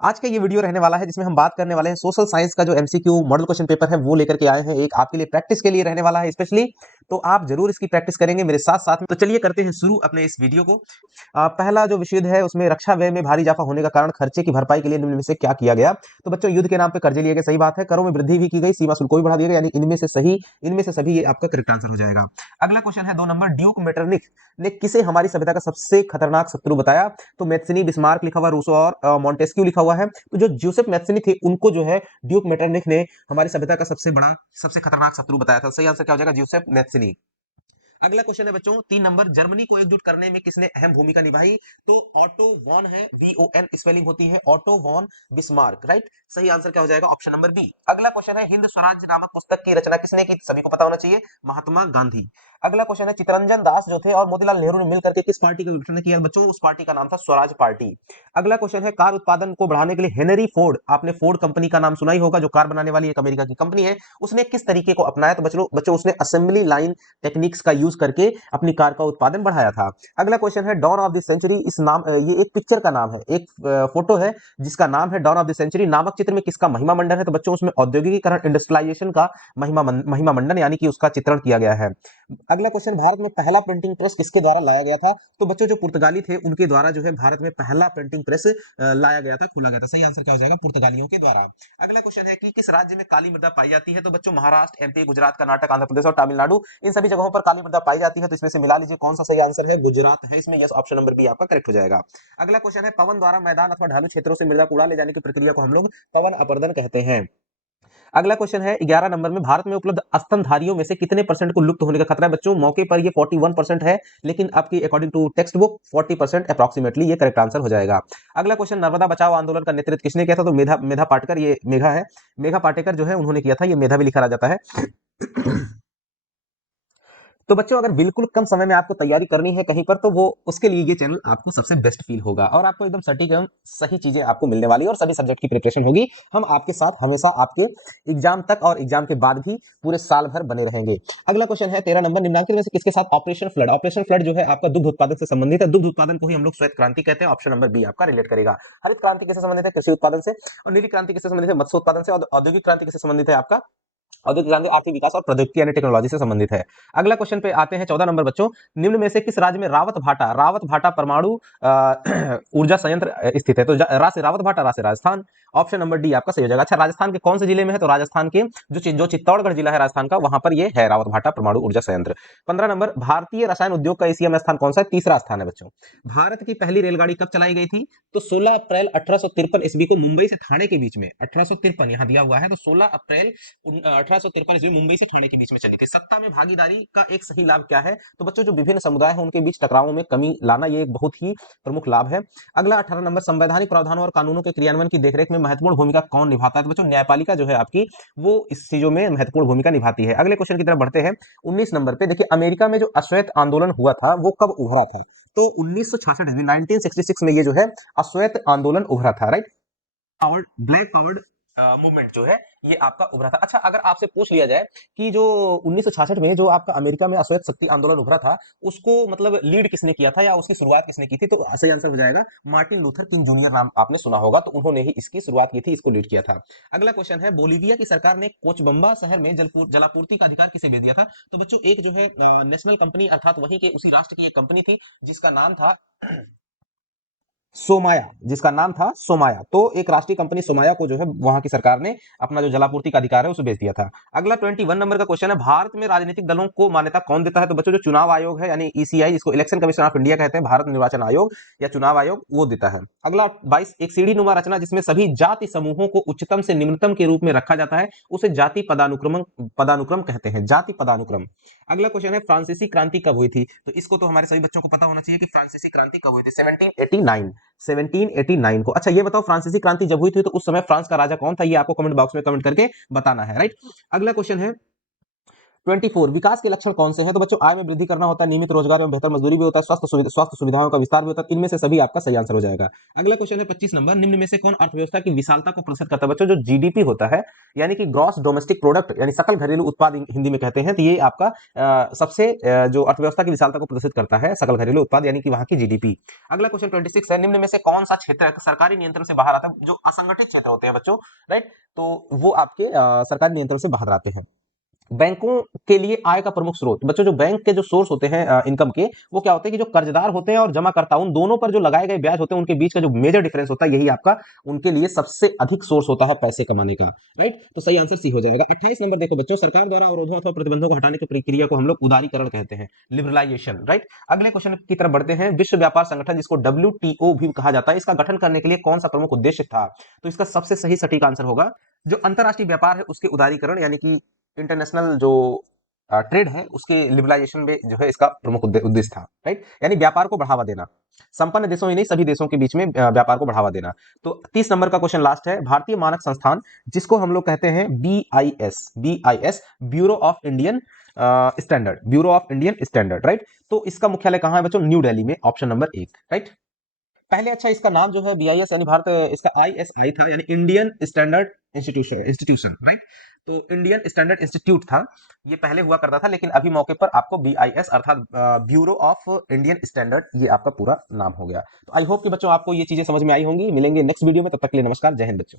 आज का ये वीडियो रहने वाला है जिसमें हम बात करने वाले हैं सोशल साइंस का जो एमसीक्यू मॉडल क्वेश्चन पेपर है वो लेकर के आए हैं, एक आपके लिए प्रैक्टिस के लिए रहने वाला है स्पेशली। तो आप जरूर इसकी प्रैक्टिस करेंगे मेरे साथ साथ में। तो चलिए करते हैं शुरू अपने इस वीडियो को। पहला जो विषय है उसमें रक्षा व्यय में भारी इजाफा होने का कारण खर्चे की भरपाई के लिए निम्न में से क्या किया गया। तो बच्चों, युद्ध के नाम पे कर्जे लिए गए, सही बात है। करों में वृद्धि भी की गई, सीमा शुल्क भी बढ़ा दिया गया, यानी इनमें से सभी ये आपका करेक्ट आंसर हो जाएगा। अगला क्वेश्चन है 2 नंबर, ड्यूक मेटरनिख ने किसे हमारी सभ्यता का सबसे खतरनाक शत्रु बताया। तो मैथ्सनी, बिस्मार्क लिखा हुआ, रूसो और मॉन्टेस्क्यू लिखा हुआ है। तो जो जोसेफ मैथ्सनी थे उनको जो है ड्यूक मेटरनिख ने हमारी सभ्यता का सबसे खतरनाक शत्रु बताया था। सही आंसर क्या हो जाएगा? Joseph Mazzini. अगला क्वेश्चन है बच्चों 3 नंबर, जर्मनी को एकजुट करने में किसने अहम भूमिका निभाई। तो ऑटो वॉन है, VON स्पेलिंग होती है, ऑटो वॉन बिस्मार्क, राइट। सही आंसर क्या हो जाएगा? Option number B. अगला क्वेश्चन है हिंद स्वराज नामक पुस्तक की रचना किसने की। सभी को पता होना चाहिए, महात्मा गांधी। अगला क्वेश्चन है चितरंजन दास जो थे और मोतीलाल नेहरू ने मिलकर के किस पार्टी का गठन किया बच्चों। उस पार्टी का नाम था स्वराज पार्टी। अगला क्वेश्चन है कार उत्पादन को बढ़ाने के लिए हेनरी फोर्ड, आपने फोर्ड कंपनी का नाम सुना ही होगा, जो कार बनाने वाली एक अमेरिका की कंपनी है, उसने किस तरीके को अपनाया। तो बच्चों उसने असेंबली लाइन टेक्निक्स का यूज करके अपनी कार का उत्पादन बढ़ाया था। अगला क्वेश्चन है डॉन ऑफ द सेंचुरी, इस नाम ये एक पिक्चर का नाम है, एक फोटो है जिसका नाम है डॉन ऑफ द सेंचुरी नामक चित्र में किसका महिमा मंडन है। तो बच्चों उसमें औद्योगिकीकरण, इंडस्ट्रियलाइजेशन का महिमा मंडन यानी कि उसका चित्रण किया गया है। अगला क्वेश्चन, भारत में पहला प्रिंटिंग प्रेस किसके द्वारा लाया गया था। तो बच्चों जो पुर्तगाली थे उनके द्वारा जो है भारत में पहला प्रिंटिंग प्रेस लाया गया था, खोला गया था। सही आंसर क्या हो जाएगा? पुर्तगालियों के द्वारा। अगला क्वेश्चन है कि किस राज्य में काली मृदा पाई जाती है। तो बच्चों महाराष्ट्र, MP, गुजरात, कर्नाटक, आंध्र प्रदेश और तमिलनाडु, इन सभी जगहों पर काली मृदा पाई जाती है। तो इसमें से मिला लीजिए कौन सा सही आंसर है। गुजरात है इसमें, यस, ऑप्शन नंबर बी आपका करेक्ट हो जाएगा। अगला क्वेश्चन है पवन द्वारा मैदान अथवा ढालू क्षेत्रों से मृदा को उड़ा ले जाने की प्रक्रिया को हम लोग पवन अपर्दन कहते हैं। अगला क्वेश्चन है 11 नंबर में, भारत में उपलब्ध स्तनधारियों में से कितने परसेंट को लुप्त होने का खतरा है। बच्चों मौके पर ये 41% है, लेकिन आपकी according to text book 40% approximately ये करेक्ट आंसर हो जाएगा। अगला क्वेश्चन, नर्मदा बचाओ आंदोलन का नेतृत्व किसने किया था। तो मेधा मेधा पाटकर, ये मेघा है, मेघा पाटेकर जो है उन्होंने किया था, ये मेधा भी लिखा रह जाता है। तो बच्चों अगर बिल्कुल कम समय में आपको तैयारी करनी है कहीं पर, तो वो उसके लिए ये चैनल आपको सबसे बेस्ट फील होगा और आपको एकदम सटीक एवं सही चीजें आपको मिलने वाली है और सभी सब्जेक्ट की प्रिपरेशन होगी। हम आपके साथ हमेशा आपके एग्जाम तक और एग्जाम के बाद भी पूरे साल भर बने रहेंगे। अगला क्वेश्चन है 13 नंबर, निम्नलिखित में से किसके साथ ऑपरेशन फ्लड। ऑपरेशन फ्लड जो है आपका दुग्ध उत्पादन से संबंधित है। दुग्ध उत्पादन को ही हम लोग श्वेत क्रांति कहते हैं, ऑप्शन नंबर बी आपका रिलेट करेगा। हरित क्रांति किससे संबंधित है? कृषि उत्पादन से। और नीली क्रांति किससे संबंधित है? मत्स्य उत्पादन से। और औद्योगिक क्रांति किससे संबंधित है? आपका औद्योगिक क्रांति आर्थिक विकास और प्रौद्योगिकी यानी टेक्नोलॉजी से संबंधित है। अगला क्वेश्चन पे आते हैं 14 नंबर बच्चों, निम्न में से किस राज्य में रावत भाटा परमाणु ऊर्जा संयंत्र स्थित है। तो रा से रावत भाटा, रा से राजस्थान, ऑप्शन नंबर डी आपका सही हो जाएगा। अच्छा, राजस्थान के कौन से जिले में है। तो राजस्थान के जो चित्तौड़गढ़ जिला है राजस्थान का, वहां पर ये है रावत भाटा परमाणु ऊर्जा संयंत्र। 15 नंबर, भारतीय रसायन उद्योग का एशिया में स्थान कौन सा है। तीसरा स्थान है बच्चों। भारत की पहली रेलगाड़ी कब चलाई गई थी। तो 16 अप्रैल 1853 ईस्वी को मुंबई से ठाणे के बीच में, 1853 यहां दिया हुआ है, तो 16 अप्रैल 1853 ईस्वी मुंबई से ठाणे के बीच में चली थी। सत्ता में भागीदारी का एक सही लाभ क्या है। तो बच्चों जो विभिन्न समुदाय हैं उनके बीच टकरावों में कमी लाना, ये एक बहुत ही प्रमुख लाभ है। अगला 18 नंबर, संवैधानिक प्रावधानों और कानूनों के क्रियान्वयन की देखरेख में महत्वपूर्ण भूमिका कौन निभाता है। तो बच्चों न्यायपालिका जो है आपकी, वो इस चीजों में महत्वपूर्ण भूमिका निभाती है। अगले क्वेश्चन की तरफ बढ़ते हैं। 19 नंबर पे देखिए, अमेरिका में जो अश्वेत आंदोलन हुआ था वो कब उभरा था। तो 1966 में, 1966 में ये जो है अश्वेत आंदोलन उभरा था, राइट। ब्लैक पावर्ड मूवमेंट जो है ये आपका उभरा था। अच्छा, अगर आपसे पूछ लिया जाए कि जो 1966 में जो आपका अमेरिका में अश्वेत शक्ति आंदोलन उभरा था, उसको मतलब लीड किसने किया था या उसकी शुरुआत किसने की थी। तो सही आंसर हो जाएगा मार्टिन लूथर किंग जूनियर, नाम आपने सुना होगा, तो उन्होंने ही इसकी शुरुआत की थी, इसको लीड किया था। अगला क्वेश्चन है, बोलीविया की सरकार ने कोचबम्बा शहर में जलापूर्ति का अधिकार किसे दे दिया था। तो बच्चों एक जो है नेशनल कंपनी, अर्थात वहीं के उसी राष्ट्र की एक कंपनी थी जिसका नाम था सोमाया, जिसका नाम था सोमाया। तो एक राष्ट्रीय कंपनी सोमाया को जो है वहां की सरकार ने अपना जो जलापूर्ति का अधिकार है उसे बेच दिया था। अगला 21 नंबर का क्वेश्चन है, भारत में राजनीतिक दलों को मान्यता कौन देता है। तो बच्चों जो चुनाव आयोग है यानी ECI, इसको इलेक्शन कमीशन ऑफ इंडिया कहते हैं, भारत निर्वाचन आयोग या चुनाव आयोग, वो देता है। अगला 22, एक सीढ़ी नुमा रचना जिसमें सभी जाति समूहों को उच्चतम से निम्नतम के रूप में रखा जाता है, उसे जाति पदानुक्रम कहते हैं, जाति पदानुक्रम। अगला क्वेश्चन है, फ्रांसीसी क्रांति कब हुई थी। तो इसको तो हमारे सभी बच्चों को पता होना चाहिए कि फ्रांसीसी क्रांति कब हुई थी। 1789 को। अच्छा ये बताओ, फ्रांसीसी क्रांति जब हुई थी तो उस समय फ्रांस का राजा कौन था। ये आपको कमेंट बॉक्स में कमेंट करके बताना है, राइट। अगला क्वेश्चन है 24 विकास के लक्षण कौन से हैं? तो बच्चों आय में वृद्धि करना होता है, नियमित रोजगार एवं बेहतर मजदूरी भी होता है, स्वास्थ्य सुविधाओं का विस्तार भी होता है। इनमें से सभी आपका सही आंसर हो जाएगा। अगला क्वेश्चन है 25 नंबर, निम्न में से कौन अर्थव्यवस्था की विशालता को प्रदर्शित करता है? बच्चों जो जीडीपी होता है यानी कि ग्रॉस डोमेस्टिक प्रोडक्ट यानी सकल घरेलू उत्पाद हिंदी में कहते हैं, तो ये आपका सबसे जो अर्थव्यवस्था की विशालता को प्रदर्शित करता है सकल घरेलू उत्पाद यानी कि वहां की जीडीपी। अगला क्वेश्चन 26 है, निम्न में से कौन सा क्षेत्र सरकारी नियंत्रण से बाहर आता है? जो असंगठित क्षेत्र होते हैं बच्चों, राइट, तो वो आपके सरकारी नियंत्रण से बाहर आते हैं। बैंकों के लिए आय का प्रमुख स्रोत, बच्चों जो बैंक के जो सोर्स होते हैं इनकम के, वो क्या होते हैं कि जो कर्जदार होते हैं और जमाकर्ता, उन दोनों पर जो लगाए गए ब्याज होते हैं उनके बीच का जो मेजर डिफरेंस होता है, यही आपका उनके लिए सबसे अधिक सोर्स होता है पैसे कमाने का, राइट। तो सही आंसर सी हो जाएगा। 28 नंबर देखो बच्चों, सरकार द्वारा अवरोधों अथवा प्रतिबंधों को हटाने की प्रक्रिया को हम लोग उदारीकरण कहते हैं, लिबरलाइजेशन, राइट। अगले क्वेश्चन की तरफ बढ़ते हैं। विश्व व्यापार संगठन जिसको WTO भी कहा जाता है, इसका गठन करने के लिए कौन सा प्रमुख उद्देश्य था? तो इसका सबसे सही सटीक आंसर होगा जो अंतरराष्ट्रीय व्यापार है उसके उदारीकरण यानी कि इंटरनेशनल जो ट्रेड है उसके लिबरलाइजेशन में जो है इसका प्रमुख उद्देश्य था, राइट, यानी व्यापार को बढ़ावा देना, संपन्न देशों ही नहीं सभी देशों के बीच में व्यापार को बढ़ावा देना। तो 30 नंबर का क्वेश्चन लास्ट है, भारतीय मानक संस्थान जिसको हम लोग कहते हैं BIS bureau of Indian standard, bureau of Indian standard, right. तो इसका मुख्यालय कहां है बच्चों? न्यू दिल्ली में, ऑप्शन नंबर 1, राइट। पहले अच्छा इसका नाम जो है BIS यानी भारत, इसका ISI था यानी इंडियन स्टैंडर्ड इंस्टीट्यूशन, राइट। तो इंडियन स्टैंडर्ड इंस्टीट्यूट था, ये पहले हुआ करता था, लेकिन अभी मौके पर आपको BIS अर्थात ब्यूरो ऑफ इंडियन स्टैंडर्ड ये आपका पूरा नाम हो गया। तो आई होप कि बच्चों आपको ये चीजें समझ में आई होंगी। मिलेंगे नेक्स्ट वीडियो में, तब तक के लिए नमस्कार, जय हिंद बच्चों।